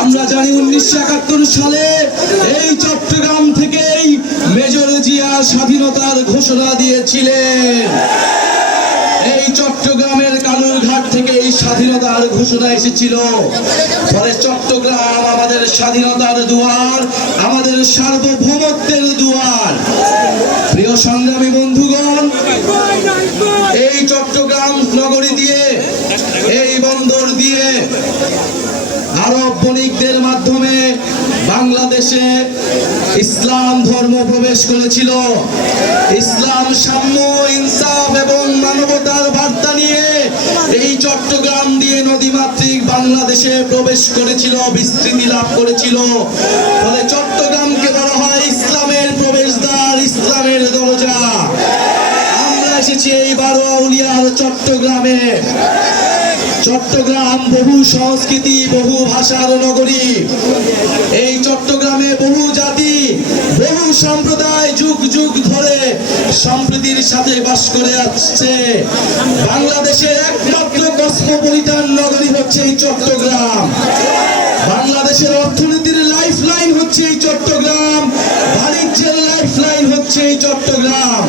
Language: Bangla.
আমরা জানি উনিশশো একাত্তর সালে এই চট্টগ্রাম থেকেই মেজর জিয়া স্বাধীনতার ঘোষণা দিয়েছিলেন। এই চট্টগ্রামের কালুরঘাট থেকে এই স্বাধীনতার ঘোষণা এসেছিল। ফলে চট্টগ্রাম আমাদের স্বাধীনতার দুয়ার, আমাদের সার্বভৌমত্বের দুয়ার। প্রিয় সংগ্রামী বন্ধুগণ, এই চট্টগ্রাম নগরী দিয়ে এই বন্দর দিয়ে আরব বণিকদের মাধ্যমে বাংলাদেশে ইসলাম ধর্ম প্রবেশ করেছিল। ইসলাম সাম্য, ইনসাফ এবং মানবতার বার্তা নিয়ে এই চট্টগ্রাম দিয়ে নদীমাতৃক বাংলাদেশে প্রবেশ করেছিল, বিস্তৃতি লাভ করেছিল। ফলে চট্টগ্রামকে বলা হয় ইসলামের প্রবেশদ্বার, ইসলামের দরজা। আমরা এসেছি এই বারো আউলিয়ার চট্টগ্রামে। চট্টগ্রাম বহু সংস্কৃতি, বহু ভাষার নগরী। এই চট্টগ্রামে বহু জাতি, বহু সম্প্রদায় যুগ যুগ ধরে সম্প্রীতির সাথে বাস করে আসছে। বাংলাদেশের একমাত্র কসমোপলিটান নগরী হচ্ছে এই চট্টগ্রাম। বাংলাদেশের অর্থনীতির লাইফ লাইন হচ্ছে এই চট্টগ্রাম, বাণিজ্যের লাইফ লাইন হচ্ছে এই চট্টগ্রাম।